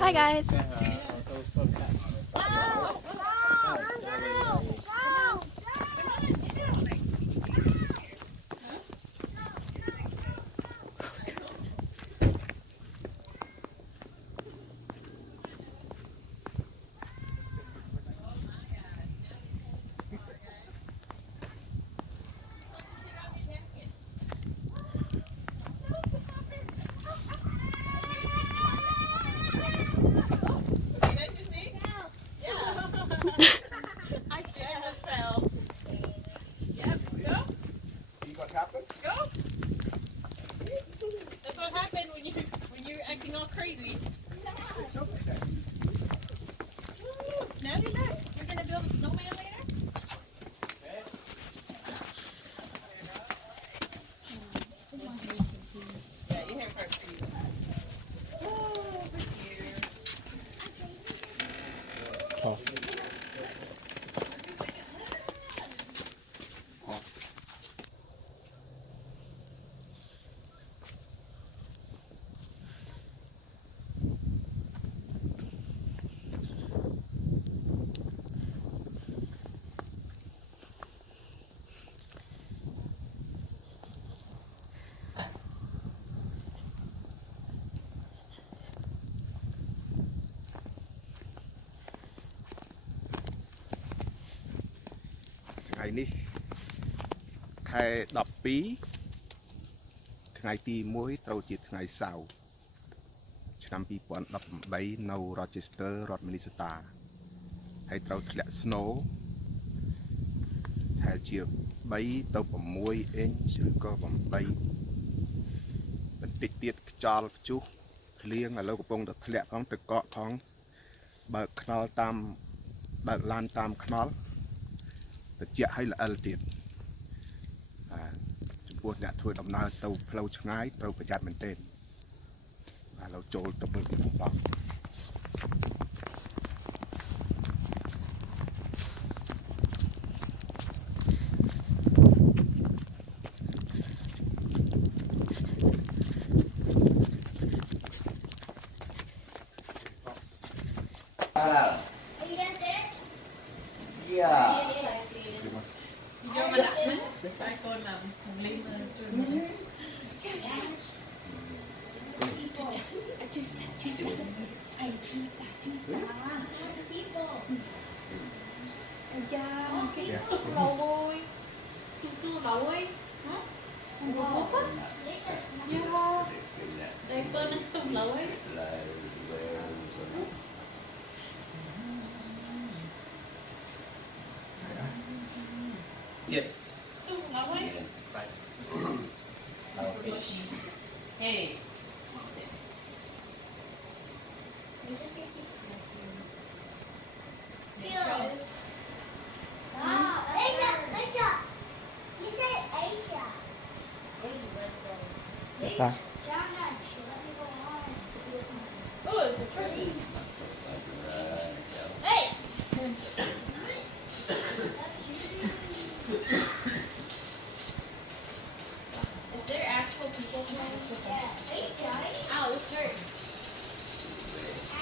Hi guys. Crazy. Now you know. We're gonna build a snowman later. Yeah, you have first for you. Oh, for you. Toss. Ngày ní ខែ12ថ្ងៃទី1ត្រូវជាថ្ងៃសៅរ៍ឆ្នាំ2018នៅ Rochester រដ្ឋ Minnesota ហើយត្រូវធ្លាក់ snow ប្រហែលជា3ទៅ6 inch ឬក៏8បន្តិចទៀតខ្យល់ព្យុះភ្លៀងឥឡូវកំពុងតែធ្លាក់ផងទឹកកកផងបើកខ្នល់តាមបើកឡានតាមខ្នល់ត្រជាក់ឲ្យល្អិលទៀតចំពោះអ្នកធ្វើដំណើរទៅផ្លូវឆ្ងាយត្រូវប្រយ័ត្នមែនទែនឥឡូវចូលទៅមើលពីខាងបងVô mà đặt mình. Ba con làm thằng Linh trường. Lâu ơi. Lâu ơi. Hả? Yeah. Đây con nó tung lâu ấy. Yeah. Hey. Ta. Oh, it's a person. Hey. Is there actual people playing? Yeah. Ow, this hurts. Ow.